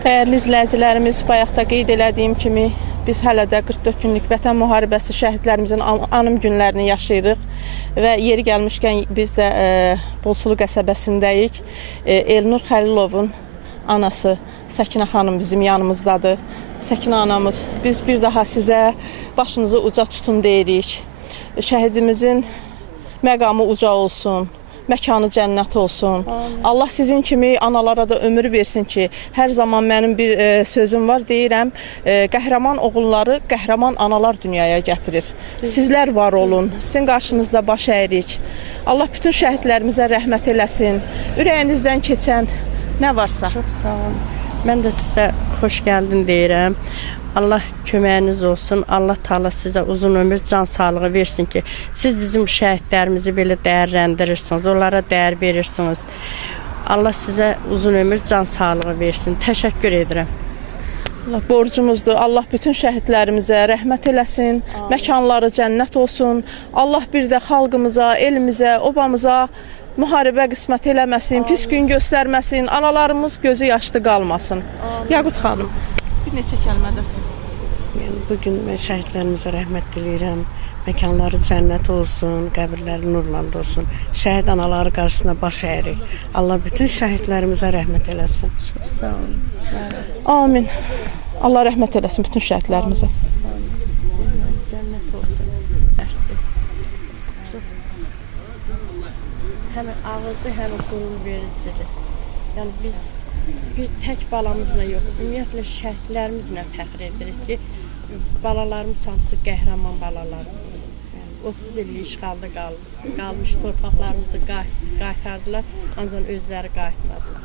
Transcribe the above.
Dəyərli izləyicilərimiz, bayaqda qeyd elədiyim kimi, biz hələ də 44 günlük Vətən müharibəsi şəhidlərimizin anım günlərini yaşayırıq və yeri gəlmişkən biz də Bolsulu qəsəbəsindəyik. Elnur Xəlilovun anası Səkinə xanım bizim yanımızdadır. Səkinə anamız, biz bir daha sizə başınızı uca tutun deyirik. Şəhidimizin məqamı uca olsun. Məkanı cənnət olsun. Allah sizin kimi analara da ömür versin ki, hər zaman mənim bir sözüm var, deyirəm, qəhrəman oğulları, qəhrəman analar dünyaya gətirir. Sizlər var olun, sizin qarşınızda baş əyirik. Allah bütün şəhidlərimizə rəhmət eləsin. Ürəyinizdən keçən nə varsa. Çox sağ olun. Mən də sizə xoş gəldin deyirəm. Allah köməyiniz olsun. Allah Taala sizə uzun ömür, can sağlığı versin ki, siz bizim şəhidlərimizi belə dəyərləndirirsiniz, onlara dəyər verirsiniz. Allah sizə uzun ömür, can sağlığı versin. Təşəkkür edirəm. Allah borcumuzdur. Allah bütün şəhidlərimizə rəhmət eləsin. Məkanları cənnət olsun. Allah bir də xalqımıza, elimizə, obamıza müharibə qismət eləməsin, pis gün göstərməsin, analarımız gözü yaşlı qalmasın. Yaqut xanım, bir neçə kəlmədə siz. Bugün mən şəhidlərimizə rəhmət diləyirəm. Məkanları cənnət olsun, qəbirləri nurla olsun. Şəhid anaları qarşısına baş əyirik. Allah bütün şəhidlərimizə rəhmət eləsin. Çox sağ olun. Amin. Allah rəhmət eləsin bütün şəhidlərimizə. Cənnət olsun. Həm ağızlı, həm qürur vericidir. Yəni biz bir tək balamızla yox, ümumiyyətlə şəhidlərimizlə fəxr edirik ki, balalarımız hamısı qəhrəman balalardır. 30 illik işğalda qalmış torpaqlarımızı qaytardılar, ancaq özləri qayıtmadılar.